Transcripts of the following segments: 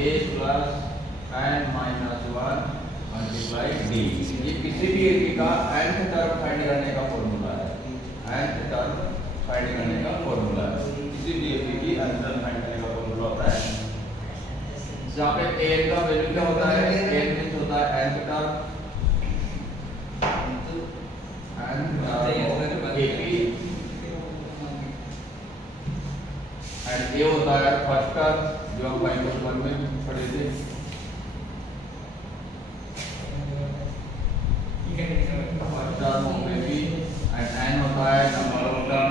ए plus n minus one multiply d. ये किसी भी एरिया का nth टर्म फाइंड करने का फॉर्मूला है, nth टर्म फाइंड करने का फॉर्मूला है। किसी भी एरिया की nth टर्म फाइंड करने का फॉर्मूला होता है। जहाँ पे n का वैल्यू क्या होता है, n मींस होता है nth टर्म, एंड ए होता है फर्स्ट टर्म जो हम माइनस वन में पढ़े थे। First term of a b and n होता है नंबर ऑफ टर्म,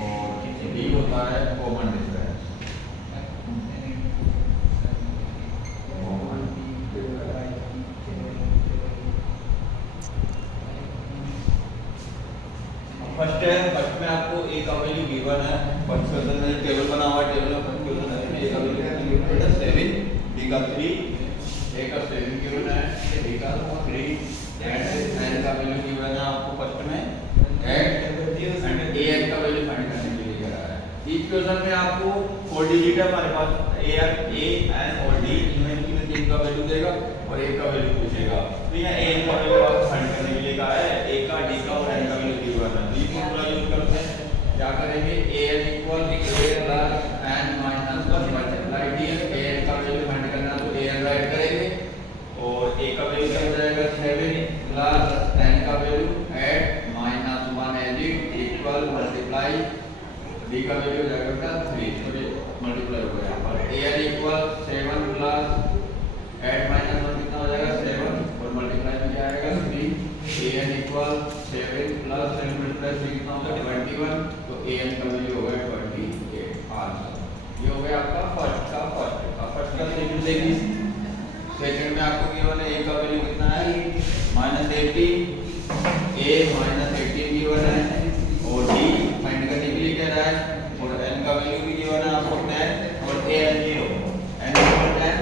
और डी होता है कॉमन डिफरेंस। फर्स्ट में आपको ए का वैल्यू गिवन है, फर्स्ट क्वेश्चन में टेबल बना हुआ है, टेबल में फर्स्ट क्वेश्चन है ए का वैल्यू गिवन है 7, बी का 3, ए का 7 गिवन है, बी का 3 एंड एन का वैल्यू गिवन है आपको फर्स्ट में 8 एंड ए एन का वैल्यू फाइंड करने के लिए कह रहा है। इस क्वेश्चन में आपको 4 डिजिट है हमारे पास, ए एन और डी, इनमें तीन का वैल्यू देगा और ए का वैल्यू पूछेगा। तो यहाँ ए एन का वैल्यू आपको फाइंड करने के लिए कहा है, ए का डी का और एन का वैल्यू गिवन है। डी फॉर्मूला यूज करते हैं, क्या करेंगे a n equal a plus n minus one multiply d. A n का वैल्यू फाइंड करना तो ए एन राइट करेंगे और ए का वैल्यू क्या हो जाएगा 7 प्लस एन का value 8 minus 1 as equal multiply d का वैल्यू हो जाएगा 3, तो ये मल्टीप्लाई हो गया पर a n equal 7 plus 8 minus 1 कितना हो जाएगा 7 और मल्टीप्लाई में क्या आएगा 3। ए एन इक्वल 7 प्लस 7 मल्टीप्लाई 3 कितना होगा 21, तो ए एन का वैल्यू हो गया 28 आंसर। ये हो गया आपका फर्स्ट का सेकंड देखिए। सेकंड में आपको गिवन है ए का वैल्यू कितना है -18, ए -18 गिवन है और डी फाइंड करने के लिए कह रहा है और एन का वैल्यू भी गिवन है आपको 10 और a n 0, n equal 10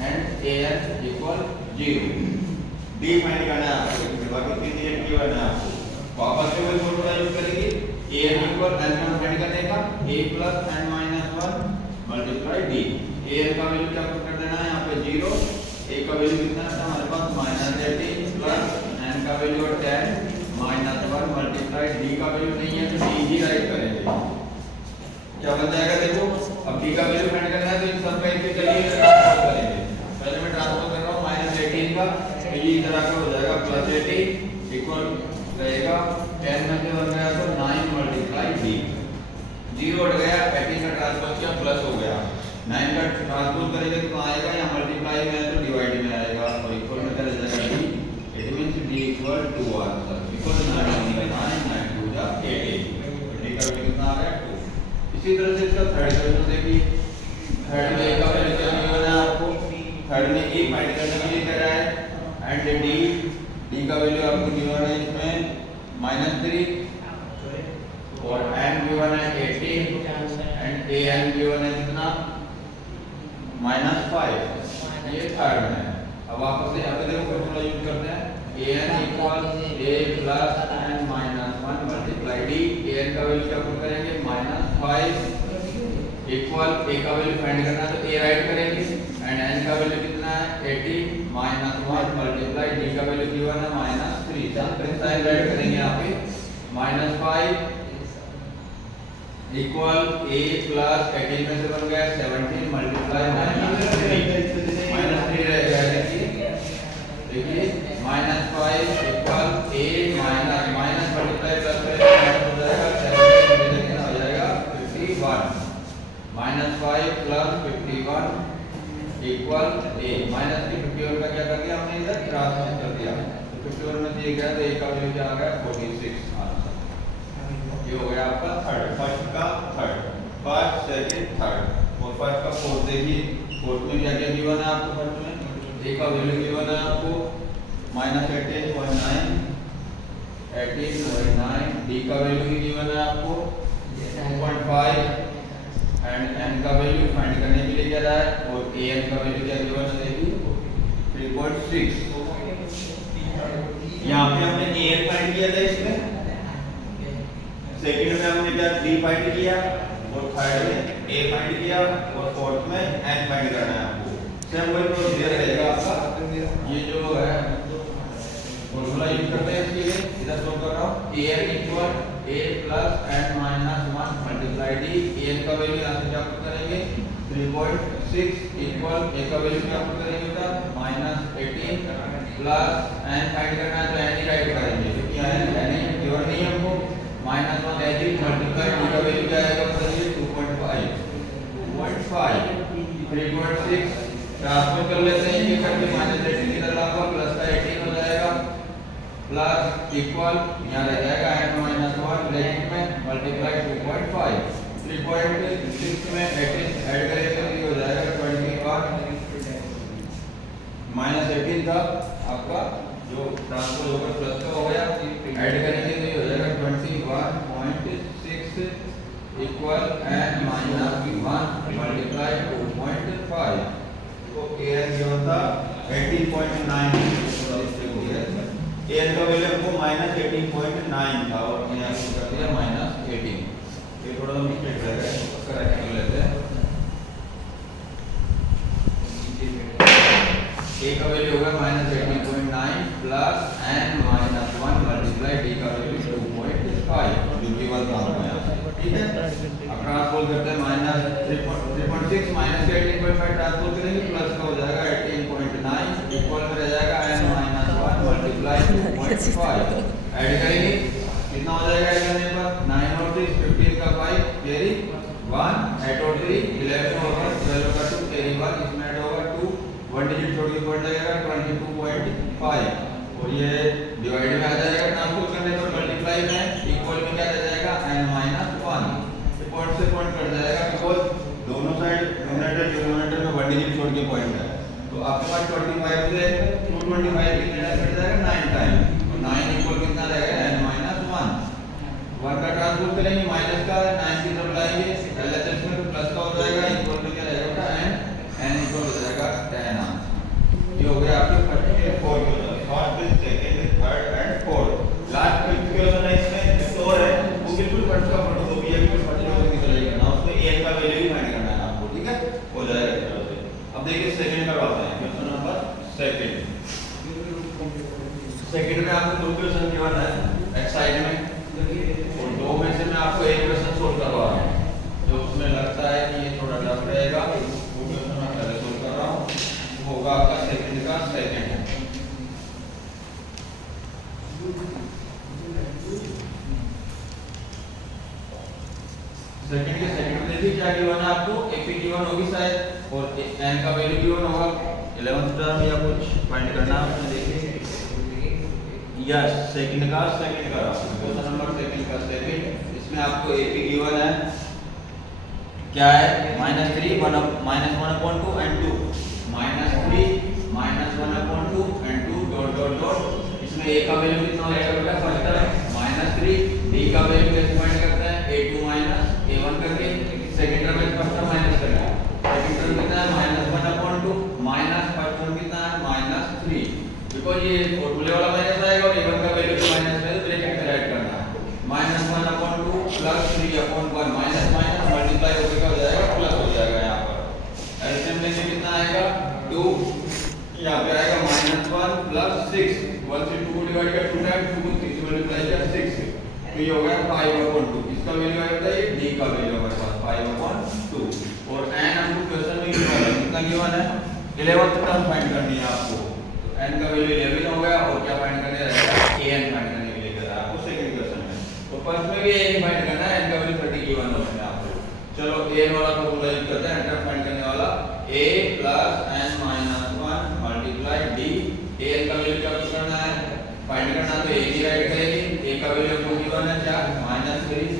and a n equal 0। D find करना है आपको, बाकी तीन डिजिट गिवन है आपको। वापस से वही फॉर्मूला यूज करेंगे, a n equal n find करने का a plus n minus 1 multiply d. A n का वैल्यू क्या कर देना है यहाँ पे 0, ए का वैल्यू कितना था हमारे पास -18 प्लस एन का वैल्यू 10 माइनस 1 मल्टीप्लाई डी का वैल्यू नहीं है तो डी ही राइट करेंगे। क्या बन जाएगा देखो, अब डी का वैल्यू फाइंड करना है तो इन सब का इंटीग्रल ट्रांसफर करेंगे। पहले मैं ट्रांसफर कर रहा हूं -18 का, तो ये इधर आकर हो जाएगा +18 इक्वल रहेगा 10 में से बन गया तो 9 मल्टीप्लाई डी, 0 हट गया, 18 का ट्रांसफर किया प्लस हो गया, 9 का ट्रांसपोज करेंगे तो आएगा या मल्टीप्लाई में है तो डिवाइड में आएगा और इक्वल में चला जाएगा d. It means d equal to answer equal 9 9 2 जा 18, डी का वैल्यू कितना आ गया 2। इसी तरह से इसका थर्ड क्वेश्चन देखिए। थर्ड में ए का वैल्यू क्या गिवन है आपको, थर्ड में ए फाइंड करने के लिए कह रहा है एंड डी का वैल्यू आपको गिवन है इसमें -3 और एन गिवन है 18 एंड ए एन गिवन है कितना -5। ये थर्ड में है। अब वापस से यहाँ पे देखो फॉर्मूला यूज करते हैं, a n equal a plus n minus 1 multiply d. A n का वैल्यू क्या पुट करेंगे -5 इक्वल ए का वैल्यू फाइंड करना है तो ए राइट करेंगे एंड एन का वैल्यू कितना है 18 माइनस 1 मल्टीप्लाई डी का वैल्यू गिवन है -3, साइन राइट करेंगे यहाँ पे -5 इक्वल ए प्लस 18 में से बन गया 17 मल्टीप्लाई -3 रहेगा। देखिए -5 इक्वल ए माइनस मल्टीप्लाई प्लस करेंगे हो जाएगा 17 कितना हो जाएगा 51, -5 प्लस 51 इक्वल ए -51 का क्या कर दिया हमने इधर ट्रांसफर कर दिया, तो 51 में से ये गया तो ए का वैल्यू क्या आ गया 46 आंसर। ये हो गया आपका थर्ड, फर्स्ट का थर्ड, फर्स्ट सेकंड थर्ड और फर्स्ट का फोर्थ। देखिए फोर्थ में क्या क्या गिवन है आपको, फर्स्ट में ए का वैल्यू गिवन है आपको -18.9 18.9, डी का वैल्यू भी गिवन है आपको 2.5 एंड एन का वैल्यू फाइंड करने के लिए कह रहा है और ए एन का वैल्यू क्या गिवन है देखिए 3.6। यहाँ पे हमने ए एन फाइंड किया था इसमें सेकंड में हमने क्या 3 फाइंड किया और थर्ड में a फाइंड किया और फोर्थ में n फाइंड करना है आपको। सेम वही प्रोसीजर रहेगा आपका। ये जो है फॉर्मूला यूज करते हैं इसके लिए, इधर शो कर रहा हूं an equal a plus n minus 1 multiply d। an का वैल्यू यहां से क्या पुट करेंगे 3.6 इक्वल a का वैल्यू क्या पुट करेंगे बेटा -18 प्लस n फाइंड करना है तो n ही राइट करेंगे क्योंकि n गिवन नहीं है हमको। -1 एज इट मल्टीप्लाई d का वैल्यू क्या आएगा बताइए 2.5 3.6 ट्रांसफर कर लेते हैं ये करके -18 इधर लाऊंगा प्लस का 18 हो जाएगा प्लस इक्वल यहां रह जाएगा n - 1 ब्रैकेट में मल्टीप्लाई 2.5 3.6 में 18 ऐड करेंगे तो ये हो जाएगा 21 -18 था आपका जो ट्रांसफर होकर प्लस का हो गया ऐड करेंगे तो ये हो जाएगा 21.6 इक्वल n - 1 मल्टीप्लाई 2.5 तो an गिवन था 18.9 an का वैल्यू हमको -18.9 था और मैंने आपको कर दिया -18। ये थोड़ा सा मिस्टेक लग रहा है तो करेक्ट कर लेते हैं। a का वैल्यू होगा -18.9 प्लस n - 1 मल्टीप्लाई d का वैल्यू 2.5 जो कि वाला काम है ठीक है। अब ट्रांसपोज करते हैं -3.6 माइनस 18.5 ट्रांसपोज करेंगे प्लस का हो जाएगा 18.9 इक्वल में रह जाएगा n - 1 मल्टीप्लाई 2.5 ऐड करेंगे कितना हो जाएगा ऐड करने पर 9 और 3 15 का 5 कैरी 1 8 और 3 11 और 1 12 का 2 कैरी 1 इसमें ऐड होगा 2 1 डिजिट छोड़ के पॉइंट लगेगा 22.5 और ये डिवाइड में आ जाएगा ट्रांसपोज करने पर मल्टीप्लाई में इक्वल में क्या रह जाएगा n - 1 पॉइंट से पॉइंट कट जाएगा बिकॉज़ दोनों साइड न्यूमरेटर डिनोमिनेटर में 1 डिजिट छोड़ के पॉइंट है तो आपके पास 25 से 225 कितना कट जाएगा 9 टाइम और 9 इक्वल कितना रहेगा n - 1 1 का ट्रांसपोज करेंगे माइनस का 9 की तरफ लाएंगे एलएचएस में तो प्लस का हो जाएगा इक्वल में क्या रहेगा n इक्वल हो जाएगा 10 ये हो गया आपके फर्स्ट के 4 question first second third and fourth last question है इसमें स्टोर है वो बिल्कुल फर्स्ट का फोटो कॉपी है बिल्कुल फर्स्ट का निकलेगा ना उसमें a का वैल्यू भी फाइंड करना है आपको ठीक है हो जाएगा इस तरह से। अब देखिए सेकंड करवाते हैं क्वेश्चन नंबर सेकंड में आपको दो क्वेश्चन गिवन है एक्स साइड में और दो में से मैं आपको एक क्वेश्चन सोल्व करवा रहा हूं जो उसमें लगता है कि ये थोड़ा टफ रहेगा वो क्वेश्चन मैं पहले सोल्व कर रहा हूं होगा आपका सेकंड का सेकंड सेकंड के सेकंड में देखिए क्या गिवन है आपको AP गिवन होगी शायद और n का वैल्यू गिवन होगा 11th टर्म या कुछ फाइंड करना है उसमें देखिए यस सेकंड का क्वेश्चन नंबर सेकंड का सेकंड इसमें आपको AP गिवन है क्या है -3 1 -1/2 and 2 -3 -1/2 and 2 dot dot dot इसमें a का वैल्यू कितना हो जाएगा बेटा फर्स्ट टर्म -3 d का वैल्यू कैसे फाइंड करते हैं a2 a1 करके सेकंड टर्म में फर्स्ट टर्म माइनस करना है सेकंड टर्म कितना है -1/2 माइनस फर्स्ट टर्म कितना है -3 बिकॉज़ ये फॉर्मूले वाला माइनस आएगा और a1 का वैल्यू माइनस है तो ब्रैकेट में ऐड करना है -1/2 प्लस 3/1 माइनस माइनस मल्टीप्लाई होकर क्या हो जाएगा प्लस हो जाएगा यहां पर एलसीएम लेके कितना आएगा 2 यहां पे आएगा -1 प्लस 6 1 से 2 को डिवाइड कर 2 टाइम 2 को 3 से मल्टीप्लाई किया 6 तो ये हो गया 5/2 इसका वैल्यू आएगा ये d का वैल्यू हमारे पास 5/2 और n हमको क्वेश्चन में गिवन है कितना गिवन है 11th टर्म फाइंड करनी है आपको तो n का वैल्यू 11 हो गया और क्या फाइंड करने रहेगा an फाइंड करने के लिए कह रहा है आपको सेकंड क्वेश्चन में तो फर्स्ट में भी an फाइंड करना है n का वैल्यू 30 गिवन है उसमें आपको चलो an वाला फॉर्मूला यूज करते हैं टर्म फाइंड करने वाला a n - 1 multiply d an का वैल्यू क्या करना है फाइंड करना तो a की राइट करेंगे a का वैल्यू हमको गिवन है क्या -3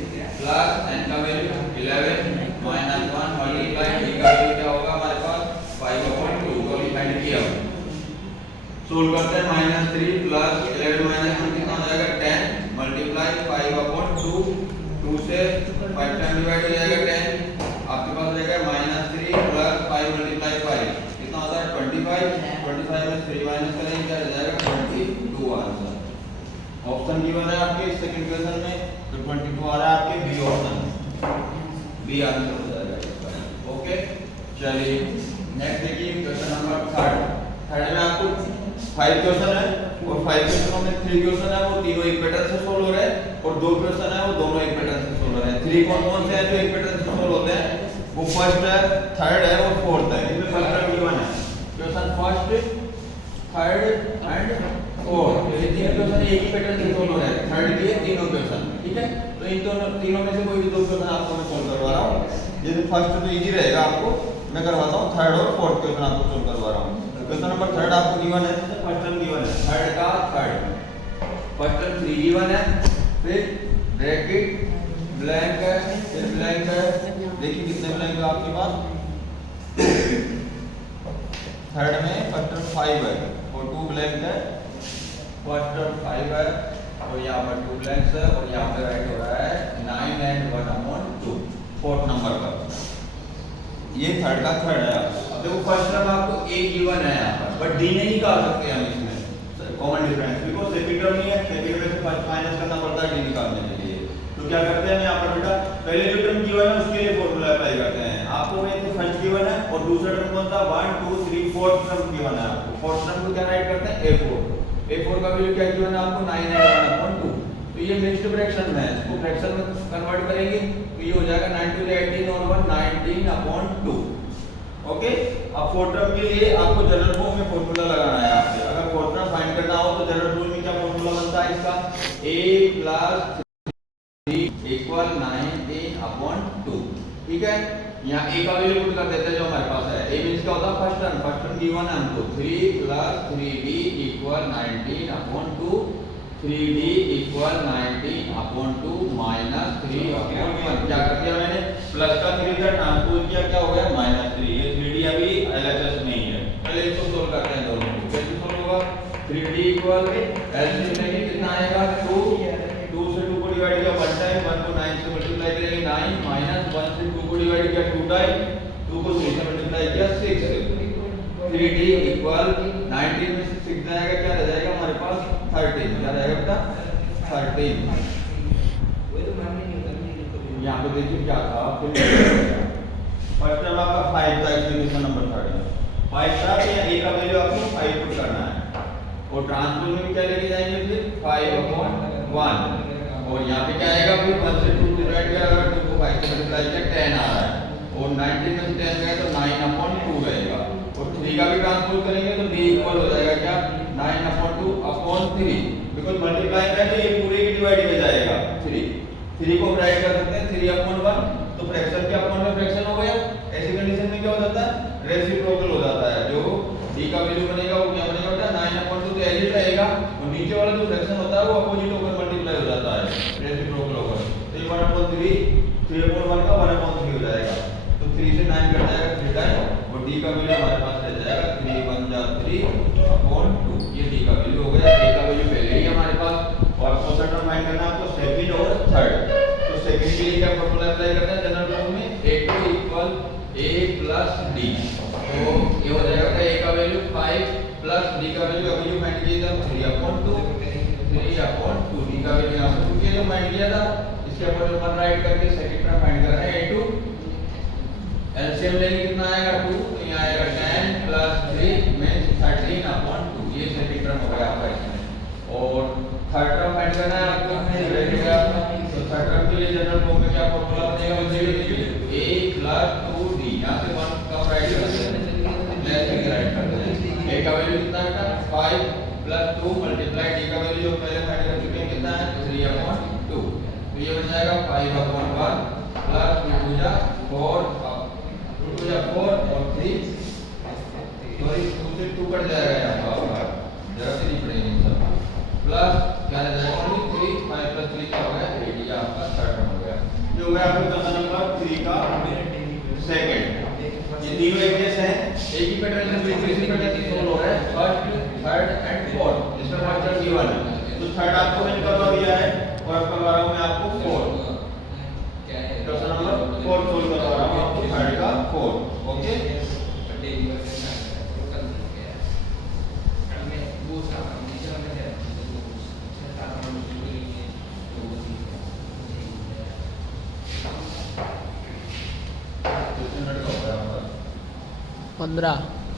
प्लस n का वैल्यू 11 - 1 मल्टीप्लाई d का वैल्यू क्या होगा हमारे पास 5/2 को भी फाइंड किया सोल्व करते हैं -3 प्लस 11 - 1 कितना हो जाएगा 10 मल्टीप्लाई 5/2 2 से 5 टाइम डिवाइड हो जाएगा 10 आपके पास रहेगा -3 प्लस 5 मल्टीप्लाई 5 कितना होता है 25 में 3 माइनस करेंगे क्या हो जाएगा 22 आंसर ऑप्शन गिवन है आपके सेकंड क्वेश्चन में तो 22 आ रहा है आपके बी ऑप्शन, बी आंसर हो जाएगा। ओके चलिए नेक्स्ट देखिए क्वेश्चन नंबर थर्ड में आपको 5 क्वेश्चन है और 5 क्वेश्चनों में 3 क्वेश्चन है वो तीनों एक पैटर्न से सोल्व हो रहे हैं और 2 क्वेश्चन है वो दोनों एक पैटर्न से सोल्व हो रहे हैं। 3 कौन से हैं जो एक पैटर्न से सोल्व होते हैं? वो फर्स्ट है, थर्ड है और फोर्थ है। इसमें फर्स्ट टर्म गिवन है, question first, third and fourth, ये तीन क्वेश्चन एक ही पैटर्न से सोल्व हो रहे हैं। थर्ड के तीनों क्वेश्चन, ठीक है। तो इन दोनों तीनों में से कोई भी 2 क्वेश्चन आपको मैं सोल्व करवा रहा हूं। जैसे फर्स्ट तो इजी रहेगा आपको, मैं करवाता हूं थर्ड और फोर्थ क्वेश्चन आपको सोल्व करवा रहा हूं। क्वेश्चन नंबर थर्ड आपको गिवन है, जैसे फर्स्ट टर्म गिवन है, थर्ड का थर्ड, फर्स्ट टर्म 3 गिवन है, फिर ब्रैकेट ब्लैंक है, फिर ब्लैंक है। देखिए कितने ब्लैंक है आपके पास। थर्ड में फर्स्ट टर्म 5 है और 2 ब्लैंक है, फर्स्ट टर्म 5 है और यहाँ पर 2 ब्लैंक्स है और यहाँ पे राइट हो रहा है 9 एंड 1/2 फोर्थ नंबर पर। ये थर्ड का थर्ड है। अब देखो फर्स्ट टर्म आपको ए गिवन है यहाँ पर, बट डी नहीं निकाल सकते हम इसमें, common difference, because second term नहीं है, सेकंड में से फर्स्ट माइनस करना पड़ता है डी निकालने के लिए। तो क्या करते हैं यहाँ पर बेटा, पहले जो टर्म गिवन है उसके लिए फॉर्मूला अप्लाई करते हैं। आपको ये फर्स्ट गिवन है और दूसरा टर्म कौन सा, 1 2 3 फोर्थ टर्म गिवन है आपको। फोर्थ टर्म को क्या राइट करते हैं, a4 का वैल्यू क्या गिवन है आपको, 9 है 1/2। तो ये मिक्स्ड फ्रैक्शन में है, इसको फ्रैक्शन में कन्वर्ट करेंगे तो ये हो जाएगा 9 to the 18 और 1 19/2। ओके, अब फोर्थ टर्म के लिए आपको जनरल फॉर्म में फॉर्मूला लगाना है आपसे। अगर फोर्थ टर्म फाइंड करना हो तो जनरल रूल में क्या फॉर्मूला बनता है इसका, a + 3 = 19/2। ठीक है, यहाँ a का वैल्यू पुट कर देते हैं जो हमारे पास है। a मींस क्या होता है, फर्स्ट टर्म गिवन है हमको 3 + 3d = 19/2, 3d = 19/2 - 3/1। क्या कर दिया मैंने, प्लस का 3 का ट्रांसपोज किया, क्या हो गया -3। ये 3d अभी एलएचएस नहीं है। पहले इसको सोल्व करते हैं दोनों को। कैसे सोल्व होगा, 3d = एलसीएम लेंगे कितना आएगा 2, 2 से 2 को डिवाइड किया 1 टाइम, 1 को 9 से मल्टीप्लाई करेंगे 9 - 1 से 2 को डिवाइड किया 2 टाइम, 2 को 3 से मल्टीप्लाई किया 6। 3d = 19 में से 6 जाएगा, क्या रह जाएगा हमारे पास 13। क्या रहेगा बेटा 13। यहाँ पे देखिए क्या था, फर्स्ट टर्म आपका 5 था, इसलिए क्वेश्चन नंबर 3 है 5 था। तो यहाँ a का वैल्यू आपको 5 पुट करना है और ट्रांसपोज में भी क्या लेके जाएंगे फिर 5/1 और यहाँ पे क्या आएगा फिर 1 से 2 डिवाइड किया, अगर 2 को 5 से मल्टीप्लाई किया 10 आ रहा है और 19 में से 10 गया तो 9/2 रहेगा। और 3 का भी ट्रांसपोज करेंगे तो d इक्वल हो जाएगा क्या 9/2/3, बिकॉज़ मल्टीप्लाई में ये पूरे की डिवाइड में जाएगा 3 को राइट कर सकते हैं 3/1, तो फ्रैक्शन के अपॉन में फ्रैक्शन हो गया। ऐसी कंडीशन में क्या हो जाता है, रेसिप्रोकल हो जाता है। जो d का वैल्यू बनेगा वो क्या बनेगा बेटा 9/2 तो एज इट रहेगा और नीचे वाला जो फ्रैक्शन होता है वो अपोजिट होकर मल्टीप्लाई हो जाता है, रेसिप्रोकल होकर। तो ये 1/3 3/1 का 1/3 हो जाएगा। तो 3 से 9 कट जाएगा 3 टाइम और d का वैल्यू हमारे पास रह जाएगा 3/1 3/2। ये d का वैल्यू हो गया। a का वैल्यू पहले ही हमारे पास और फर्स्ट टर्म फाइंड करना है आपको सेकंड और थर्ड। तो सेकंड के लिए क्या फॉर्मूला अप्लाई करते हैं जनरल फॉर्म में, a2 = a + d। तो ये हो जाएगा a का वैल्यू 5 प्लस d का वैल्यू अभी जो फाइंड किया था 3/2, 3/2 d का वैल्यू यहां से क्योंकि जो फाइंड किया था इसके ऊपर ऊपर राइट करके सेकंड टर्म फाइंड कर रहे हैं a2। एलसीएम लेंगे कितना आएगा 2, तो यहां आएगा 10 + 3 मींस 13/2। ये सेकंड टर्म हो गया आपका इसमें। और थर्ड टर्म फाइंड करना है आपको, तो थर्ड टर्म के लिए जनरल फॉर्म में क्या फॉर्मूला बनेगा, a + 2d। यहां से 1 कम राइट कर देंगे, लेस में राइट कर देंगे। a का वैल्यू कितना है 5 + 2 मल्टीप्लाई d का वैल्यू जो पहले फाइंड कर चुके हैं कितना है 3/2। तो ये बन जाएगा 5/1 प्लस 2 2 जा 4 और 3 सॉरी 2 से 2 कट जाएगा यहां पर, जरा से नहीं पड़ेंगे सब, प्लस क्या रह जाएगा 3 5 + 3 क्या हो गया 8। ये आपका थर्ड टर्म हो गया। ये हो गया आपका क्वेश्चन नंबर 3 का सेकंड। ये तीनों एक जैसे हैं, एक ही पैटर्न में बेसिस पर सोल्व हो रहा है, फर्स्ट थर्ड एंड फोर्थ। इसमें फर्स्ट टर्म गिवन है तो थर्ड आपको मैंने करवा दिया है और अब करवा रहा हूं मैं आपको फोर्थ। क्वेश्चन नंबर 4 सोल्व करवा रहा हूं आपको थर्ड का फोर्थ। ओके, 15